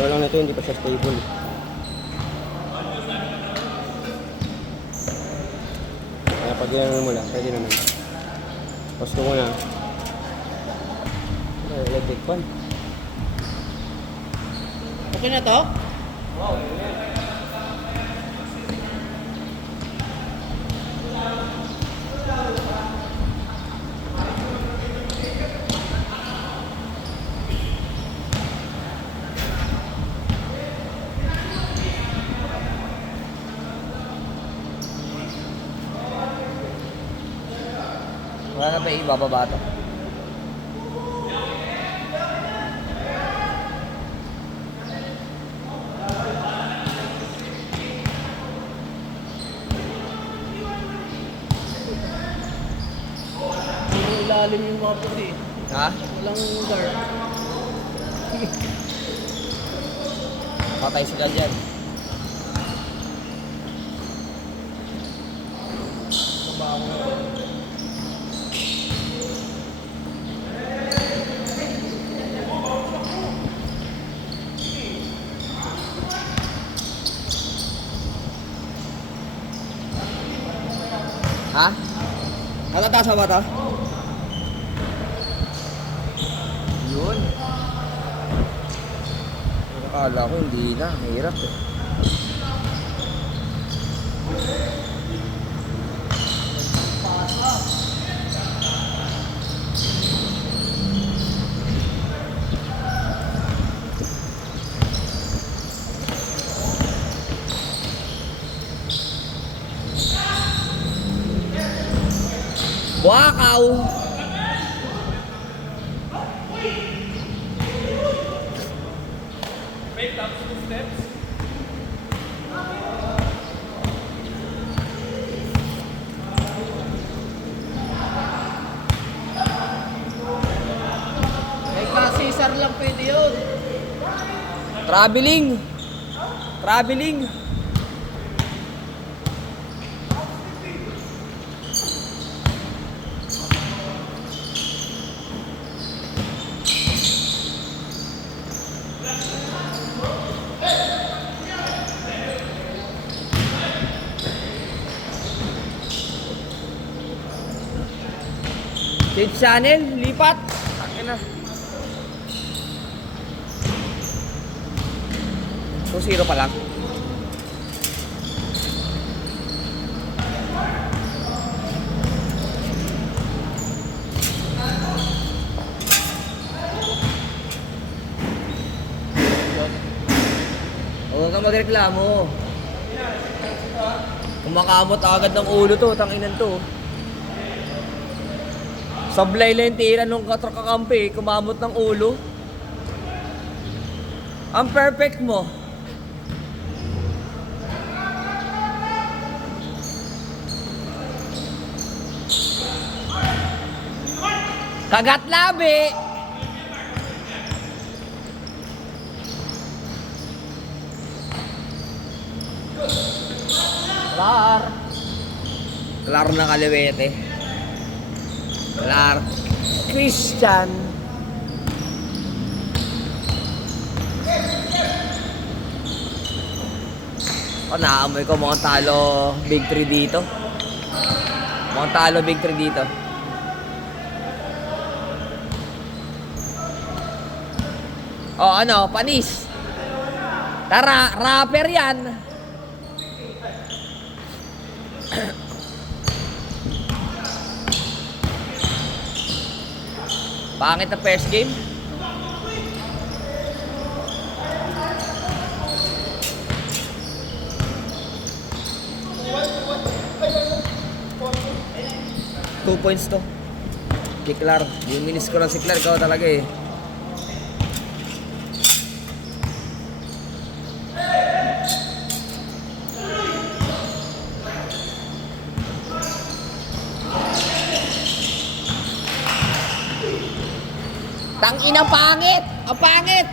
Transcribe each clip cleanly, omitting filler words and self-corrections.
Wala lang nito, hindi pa siya stable. Kaya pag gano'n mo lang, pwede naman. Tapos ko muna. Electric fan. Okay na to? Wow. Wala na ba ibababa to? Ilalim yung mga puti. Ha? Walang guard. Patay sila dyan. Ha? Matataas ba ito? Yun. Akala ko hindi na. Mahirap eh. Wakaw! Wait up 2 steps. May Caesar lang pwede yun. Traveling! Traveling! Change channel, lipat. Akin na. 2-0 pa lang. Huwag kang magreklamo. Kumakamot agad ng ulo to, tanginan to. Sablay lang yung tira nung kakampi, kumamot ng ulo. Ang perfect mo. Kagat labi. Klar. Klar na kaliwete. Klar. Christian. Naamoy ko mukhang talo Big 3 dito. Mukhang talo Big 3 dito. Oh, ano, panis. Tara, rapper yan. Pangit na first game. Two points to. Kay Clar. Yung minis ko lang si Clar, ikaw talaga eh. Tangin ang pangit! Ang pangit!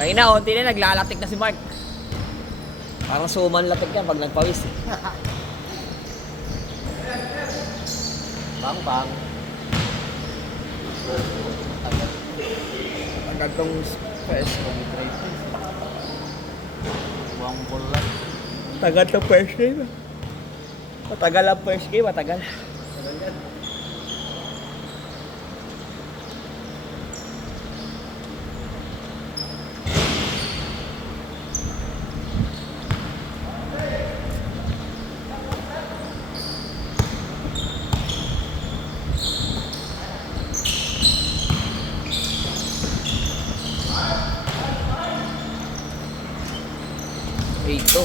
Kaya na, unti na naglalatik na si Mark. Parang suman latik yan pag nagpawis. Bang bang. Agad tong first. Buwang bola. Tagal tong first game. Matagal ang first game, matagal. Ito.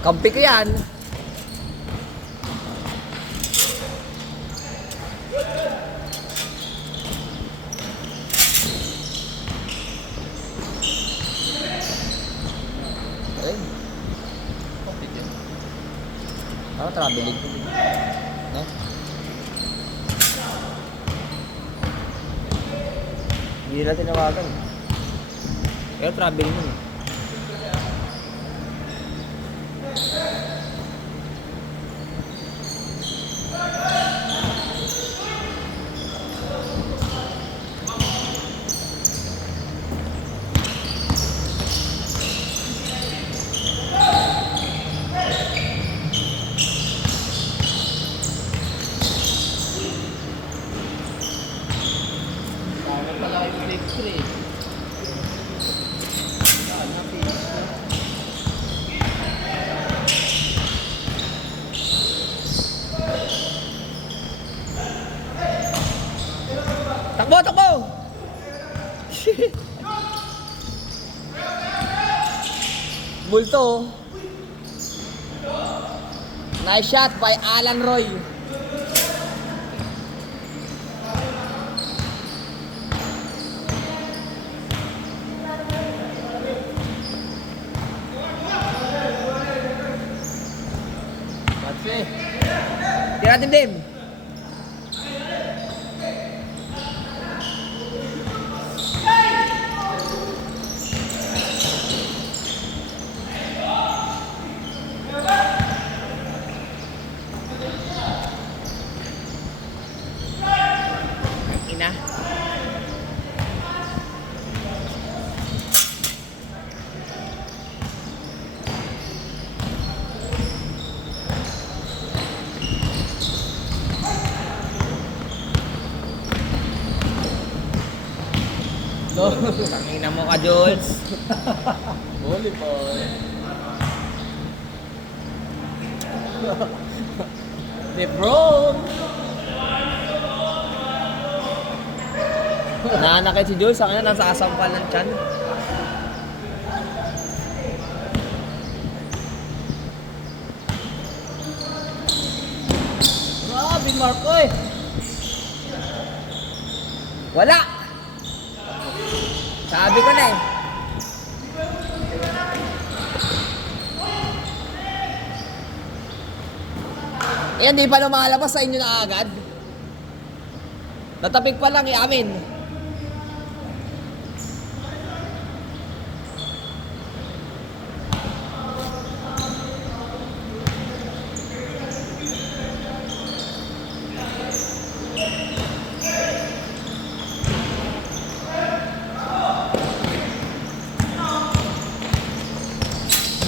Kampi ko yan. Ay. Ano traveling? No? Hindi na tinawagan. Pero traveling mo. Tama pala yung flip 3. Sana fish na. Takbo, takbo! Multo. Nice shot by Alan Roy. Kasi, Tira dim. Ina. no. Tangina mo ka, Jules. Volleyball. Lebron. Nanakit si Jules, sa kanya nasasampal ng tiyan. Grabe, Marco eh. Wala! Sabi ko na eh. Yan, di pa lumalabas sa inyo na agad. Natapik pa lang amin.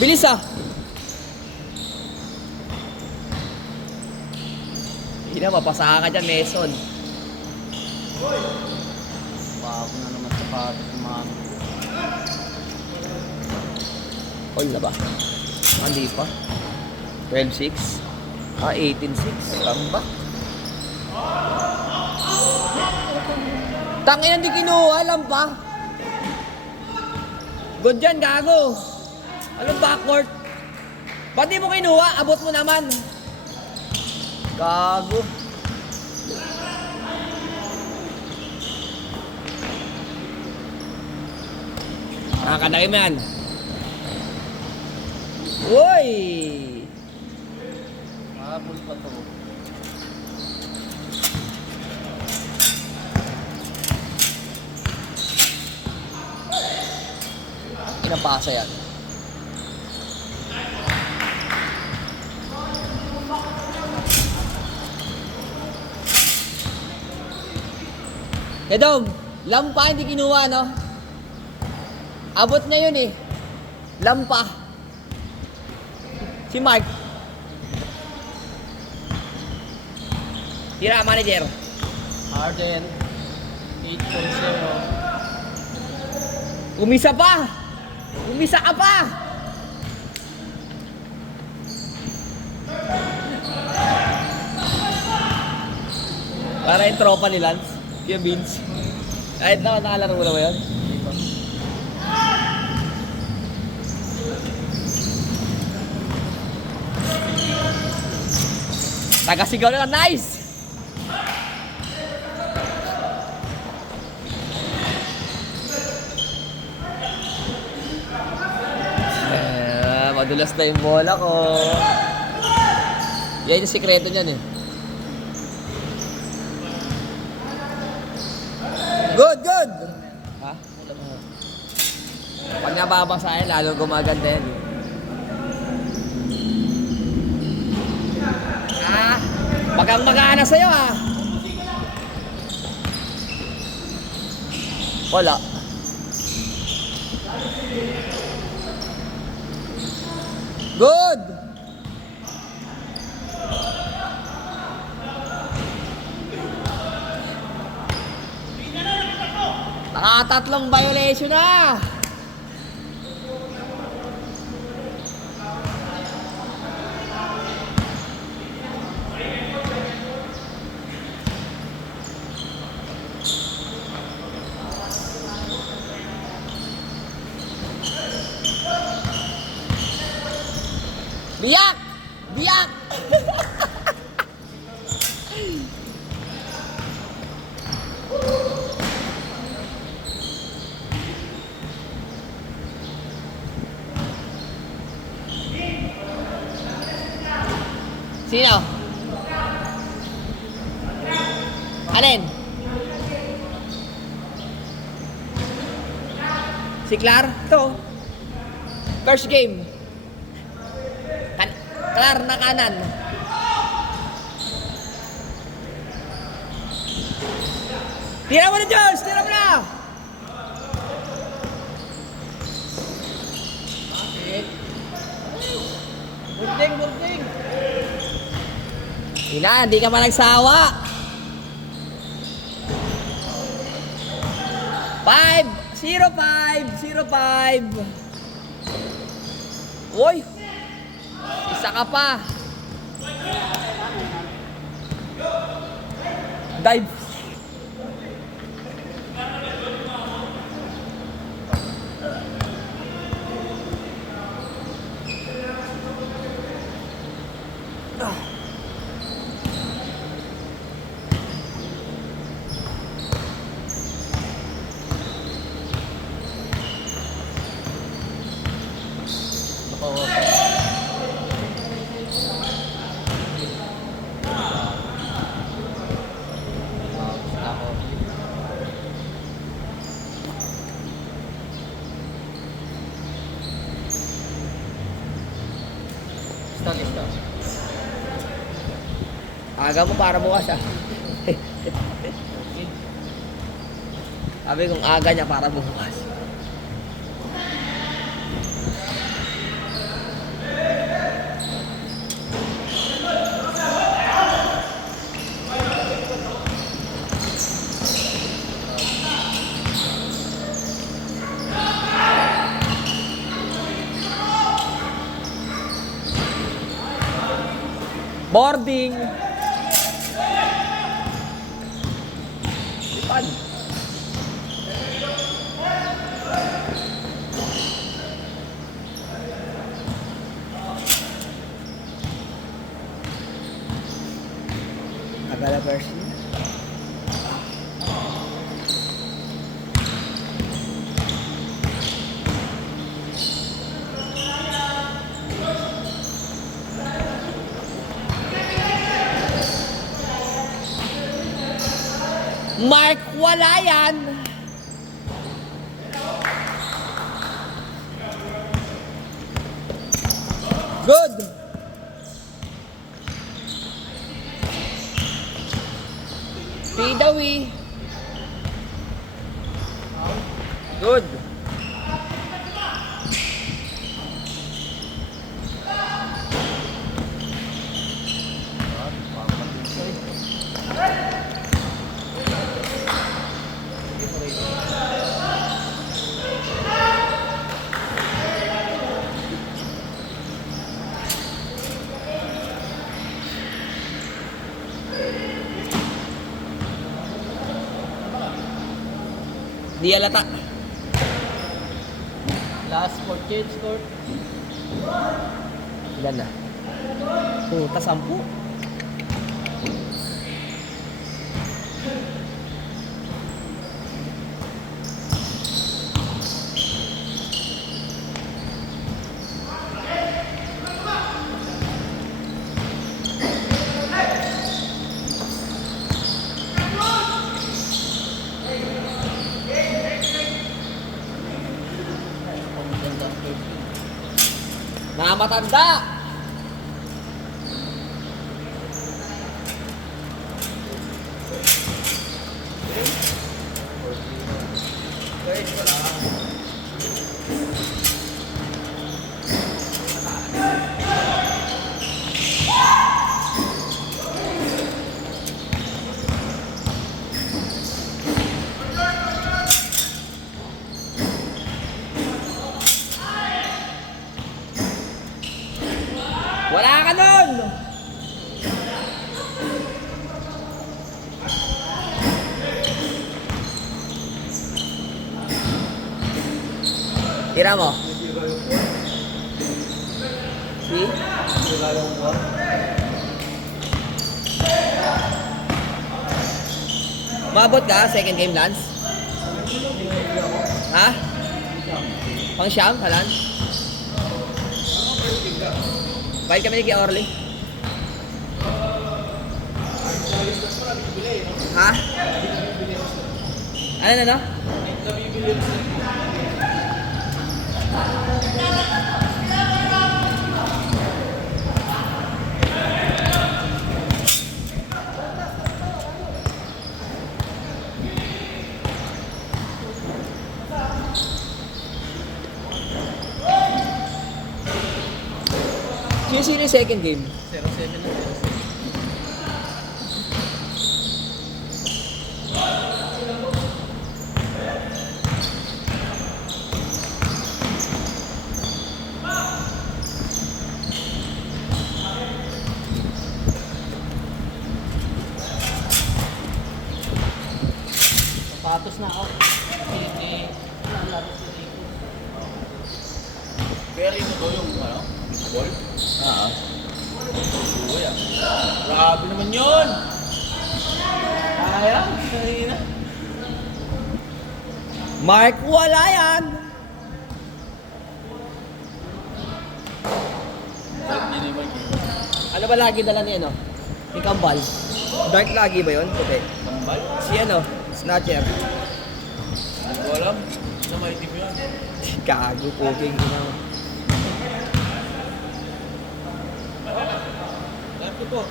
Bilis ah! Hindi na, mapasa ka dyan, Mason. Bago na naman sapatos ng mga All na ba? Hindi pa. 12.6. 18.6. Tamba. Tangin hindi kinuha, alam pa. Good dyan, gago. Anong backcourt? Ba't di mo kinuha? Abot mo naman. Gago. Nakakadaki mo yan. Uy! Habol pa to. Pinapasa yan. Dom, lampa hindi kinuha, no? Abot niya yun eh. Lampa. Si Mark. Tira, manager. Harden. 8.0. Umisa pa! Umisa ka pa! Para yung tropa ni Lance. Kaya Vince. Kahit nakalaro mo na ba yun? Tagasigaw na lang. Nice! Madulas na yung bola ko. Yan yung sikreto niyan eh. Good, good! Ha? Pag nababasahin, lalong gumaganda yan eh. Bagang mag-aana sa'yo ah. Wala. Good! Nakatatlong violation na! Biyak! Biyak! Sino? Alin? Si Clar? Ito. First game. Clar na kanan. Tira mo na, Diyos! Tira mo na! Burding, burding. Hindi ka pa nagsawa. 5-0-5. Uy! Isa ka pa. Dive. Stop. Aga mo para bukas ah. Sabi kong aga niya para bukas. Boarding. Lipad. Agala version. Mark, wala yan. Good. Pidawi. Good. Di alata. Last court, kids court. Ilan na? Puta, 10. Mga matanda! Wala ka nun! Tira mo. See? Mabot ka? Second game, Lance? Ha? Pang siyam, Lance? Balik kami ni Kay Orly. Ha? Ano na no? Sino yung second game? 0-7 na 0-7. Sapatos na ako. Sige. Nalaro si Rico. Kaya rin mo yung ano? Ball? Oo. Uy ah. Grabe naman yun! Kaya? Kanina. Mark, wala yan! Ba't di naman yun? Ano ba lagi dala ni ano? Ni Kambal? Dark lagi ba yun? Puti. Kambal? Si ano? Snatcher. Hindi ko alam. Sa maitim yun. Gago, poking ina mo. Lahat ko to.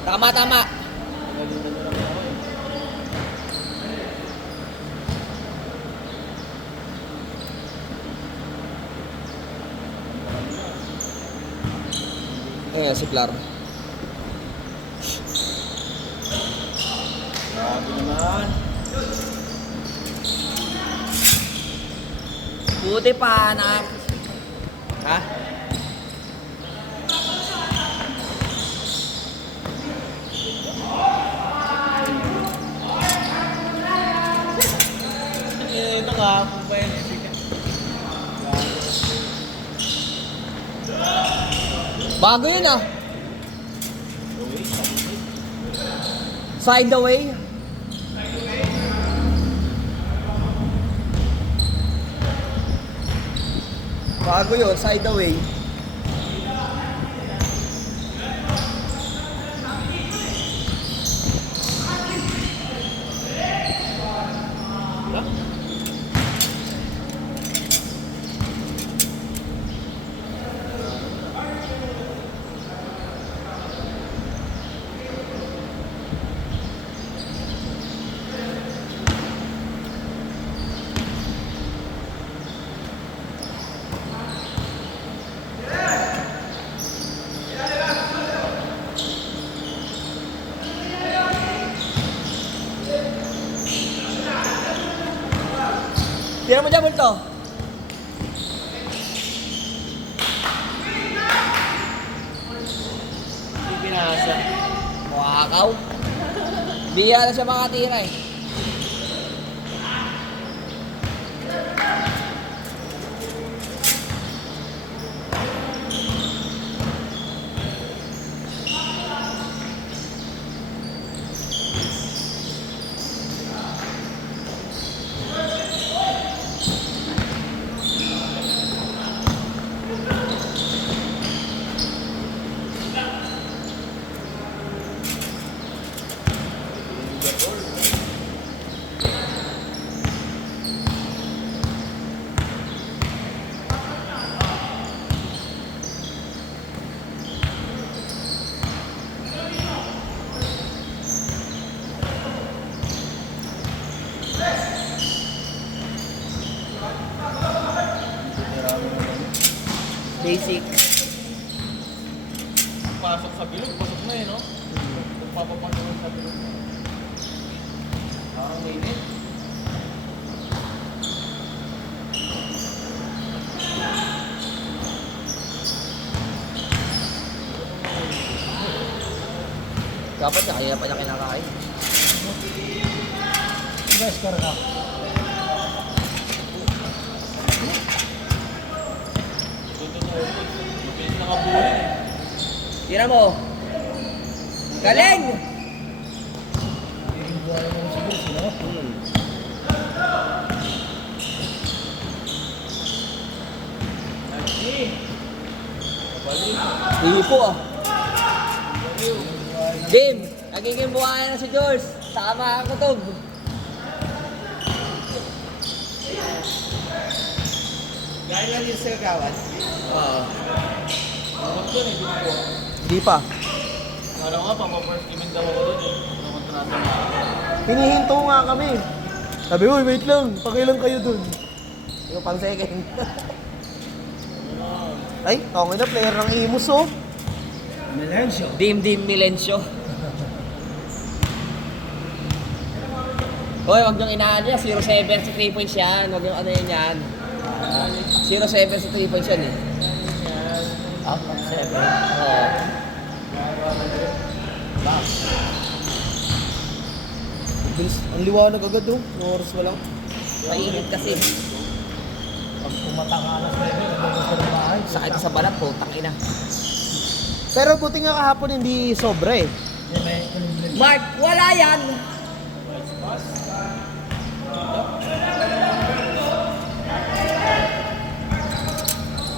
Tama, tama. Nagalitan na lang ako eh. Eh, si Plar. Grabe naman. Puti pa, anak. Ha? Ito nga, kung pa yun eh. Bago yun ah. Side away. Bago yun, side away. Tira mo dyan, Bulto. Hindi pinasa. Wakaw. Hindi na siya makatira eh. Basic. Pasok sa bilog, pasok na eh, no? Kung papapasok sa bilog. Parang mainit. Dapat na, kaya pa niya kinakain. Best ka rin Totoo. Mabilis na kabulin eh. Tira mo. Galing! Hindi po ah. Game, nagiging buhayan na si George. Tama ang kutog. Gaya lang yung sa gawan. Oo. Ako doon eh, dito ko. Hindi pa. Kala ko nga, papa-first gaming daw ako doon eh. Ano kontrata na. Hinihinto nga kami. Sabi, uy, wait lang. Pakilang kayo dun. Yung pang second. Ay, okay na, player ng Imus, oh. Dim Milencio. Hoy, wag niyong inaan niya. 0-7 sa 3 points yan. Wag niyong ano yan. 0-7 sa 3 points yan eh. Ah, 7. Oo. Bilis, ang liwanag agad, oh. Oras pa lang. Mainit kasi. Pag pumatang alas 9, nagagos ka ng bahay. Sakit sa balat po, tangina. Pero buti nga kahapon hindi sobra, eh. Mark, wala yan!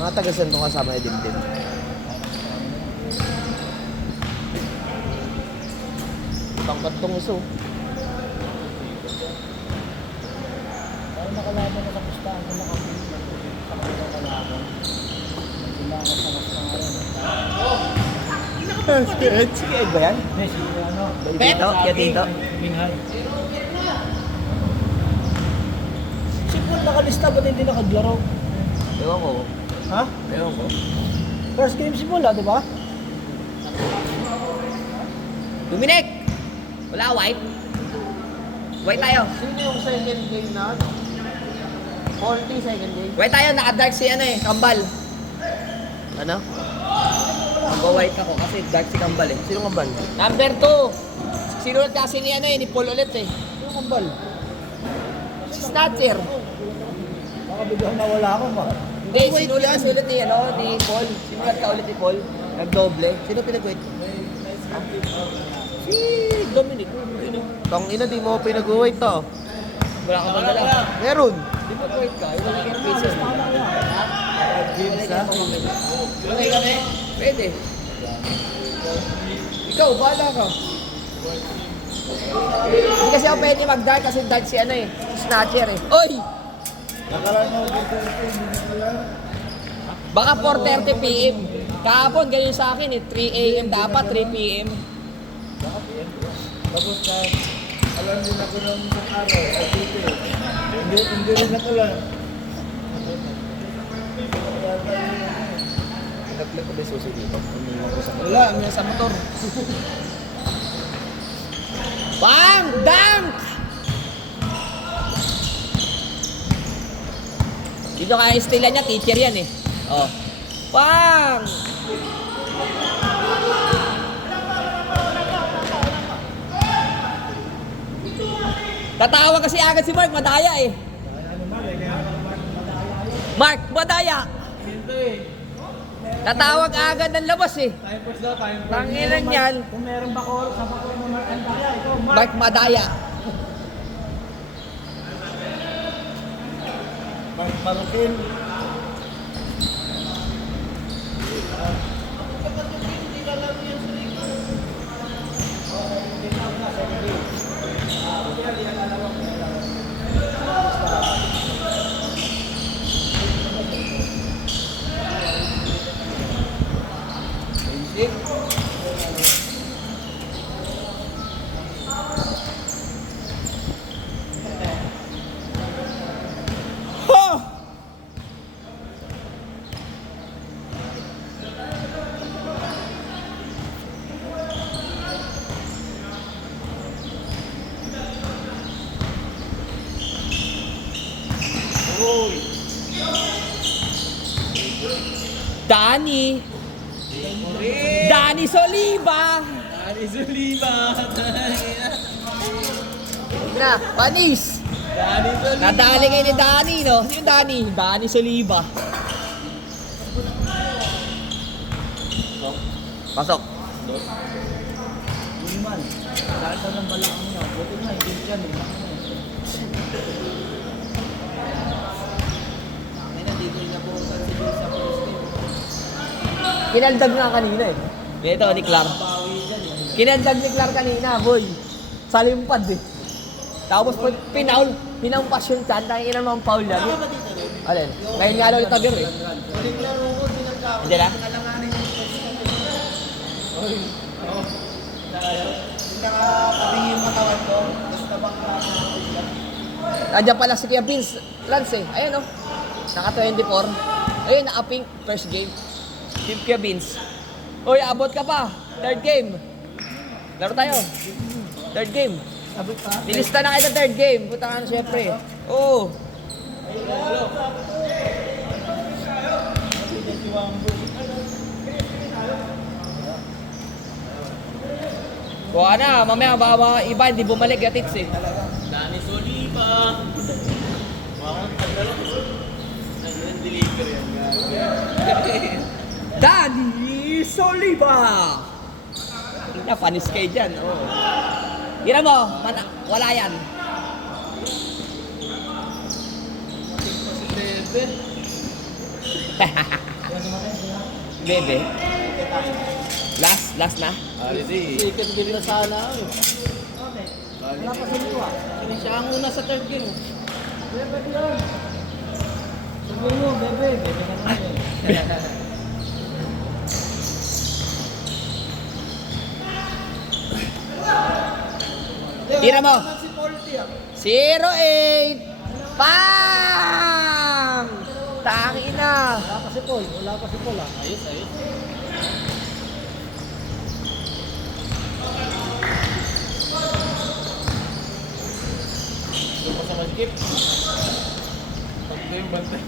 Mga taga-san to kasama yung dimdim. Tangkat tong iso. Parang nakalaban na sa pustahan kung nakapili sa kanilang kalaban. Kailangan sa mas na ngayon. Sige, ba yan? Hindi, si ano? Dito, yan dito. Minghay. Si Paul nakalista, ba't hindi nakaglaro? Ewan ko. Ha? Ewan ko. First game si Paul, di ba? Dominic! Wala white? White tayo. Sino yung second game na? 40 second game. White tayo, naka-dark si ano eh, Kambal. Ano? Mag-white ako kasi dark si Kambal eh. Sino kambal? Number 2. Sinulat kasi ni ano eh, ni Paul ulit eh. Sino kambal? Si Snatcher. Baka biglang nawala ako ba? Hindi, sinulat kasi ulit ni, ano, ni Paul. Sinulat ka ulit ni Paul. Nagdoble. Sino pinag-wait? Si Dominic. Tong ina, di mo pinag-wait to. Wala ka bang dala? Meron. Di ba white ka? Yung naging pieces mo. Games ha? Okay kami? Pwede. Ikaw, bahala ka. Hindi kasi ako pwede mag-dark kasi dark si ano eh. Si Snatcher eh. Oy! Baka 4:30 PM. Kahapon, ganyan sa akin eh. 3 AM dapat, 3 PM. Tapos na, alam din ako ng isang araw sa TV. Hindi rin nakalan. Pinag-play ko ba yung susi dito? Wala, may sa motor. Bang! Dunk! Dito kaya stila niya, teacher yan eh. Oh. Pang! Tatawa kasi agad si Mark, madaya eh. Mark, madaya! Ito eh. Tatawag agad ng labas eh. Time first daw, time first. Tanginan yan. Kung meron ba ko sa bako mo Mark Andaya, ito Mark. Mark, madaya. Mark Marukin. Danny. Danny Soliva. Danny Soliva. Na, panis. Danny Soliva. Nadali kayo ni Danny, no? Sino Danny? Danny Soliva. Pasok. Hindi man. Dahil daw ng balakang niya. Buti nga, hindi dyan eh. Kinaldag nga kanina eh. Ito ni Clark. Kinaldag ni Clark kanina, boy. Salimpad eh. Tapos pag pinampas yung chan, tangin naman foul yan. Alin? Ngayon nga ulit tagir eh. Hindi na? Nakapatingin mo tawad ko. Basta baka Nandiyan pala si Kuya Vince Lance eh. Ayan oh. Naka 24. Ayun, naka-pink first game. Team Kuya Vince. Uy, abot ka pa. Third game. Laro tayo. Third game. Abot pa? Nilista na kayo sa third game. Puta ka na syempre. Oo. Kuha na, mamaya baka iba hindi bumalik yatits eh. Danny Soliva. Mga pagdala ko. Ayun, deliver yan. Danny Soliva! Ina, panis kayo dyan. Oh. Gira mo, wala yan. Si Bebe. Bebe. Last na. Second game na sana ako eh. Wala pa sa ito ah. Siya ang una sa third game. Bebe yan. Sabihin mo, bebe. Bebe ka naman eh. Tira mo. Si Polty ah. 0-8. Pam! Tangin na. Wala pa si Paul. Wala pa si Paul ah. Ayos. Doon pa sa mag-skip. Pagka yung bantay.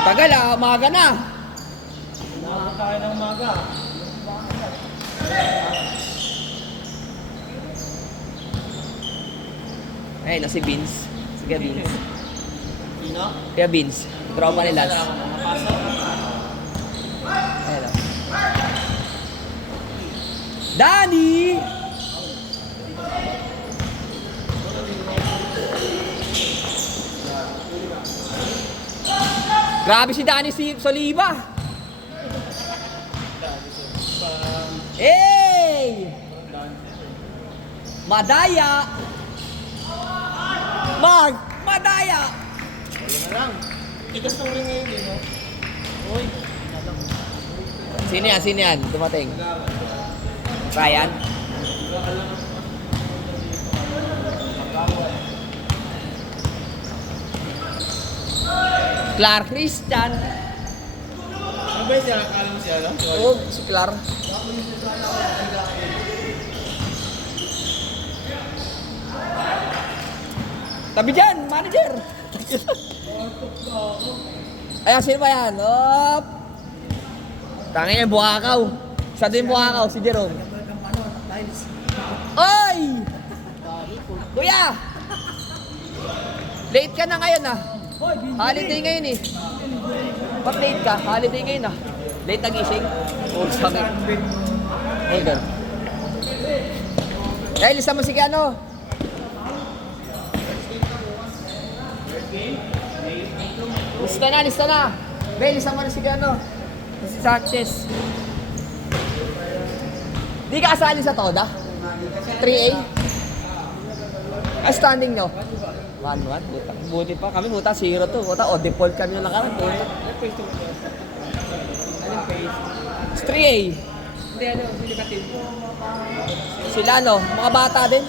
Tagal ah, umaga na. Nakakain ng maga. Ay, na si Vince. Si Kuya Vince. Sino? Kuya Vince. Tropa ni Lance. Ayan o. Danny! Grabe si Danny Soliva. Hey! Madaya! Mark! Madaya! Ayun na lang. Tigas ng ring ngayon eh, no? Uy. Sino yan? Sino yan? Dumating. Ryan? Clark Christian. Ano ba yung siya? Akala mo siya, no? Oo, si Clark. Tabi dyan, manager! Ayan, sino ba yan? Op! Tangin yung buhakaw. Siya din buhakaw, si Jerome. Oy! Kuya! Late ka na ngayon ah. Holiday ngayon eh. Ba't late ka? Holiday ngayon ah. Late nagising? Oh, sakit. Hold on. Eh, lista mo si Kiano. Lista na. Ben, lista mo na si Kiano. Si Sanchez. Di ka kasali sa Toda? 3A? Ay, standing nyo? 1-1? Buti pa. Kami buta 0-2. Buta, o default kami nung nakaraan. Buta. It's 3A. Hindi, hindi ka team. Sila no, mga bata din.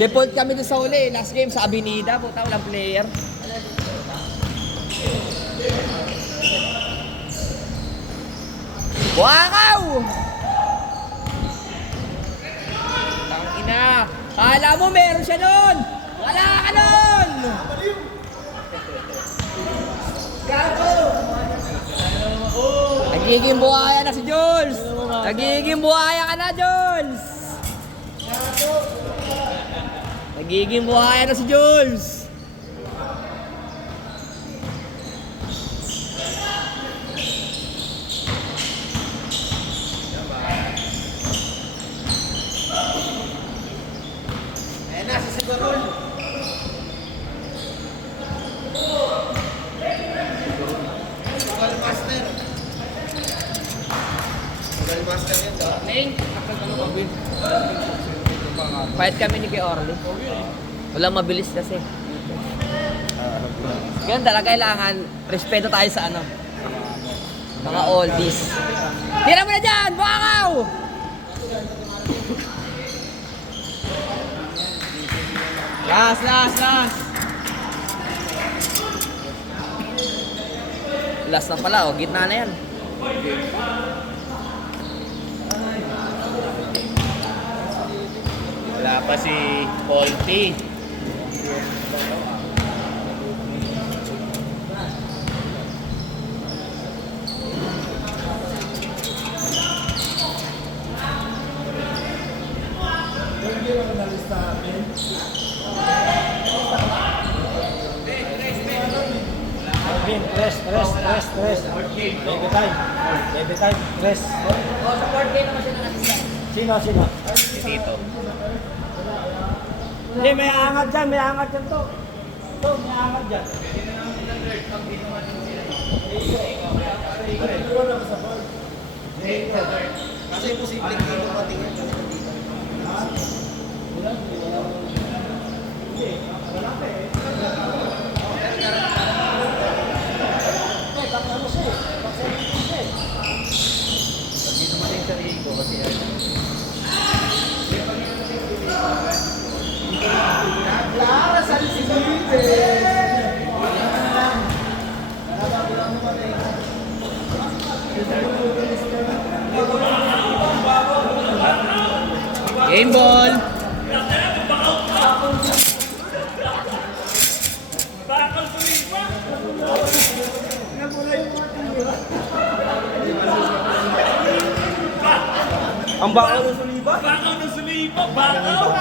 Default kami dun sa uli. Last game sa Avenida. Buta, walang player. Wakaw! Tangina! Kala mo meron siya nun! Wala ka nun! Gago! Nagiging buhaya na si Jules! Nagiging buhaya ka na, Jules! Nagiging buhaya na si Jules! Fight kami ni Kay Orly. Walang mabilis kasi. Ganun talaga kailangan. Respeto tayo sa ano. Mga oldies. Tira mo na dyan! Bakaw! Last! Last na pala, oh. Gitna na yan. Wala pa si Paul P. Rest. Baby time. Rest. Oh, sa 4K naman siya nakasisa. Sino? Si Tito. Hindi, may angat dyan to. To, may angat dyan. Kasi posibleng dito patingin kasi dito. Dito mo din sa Rico kasi Clara San Game ball! Ang bakaw ng suliba? Bakaw na sulipa! Bakaw!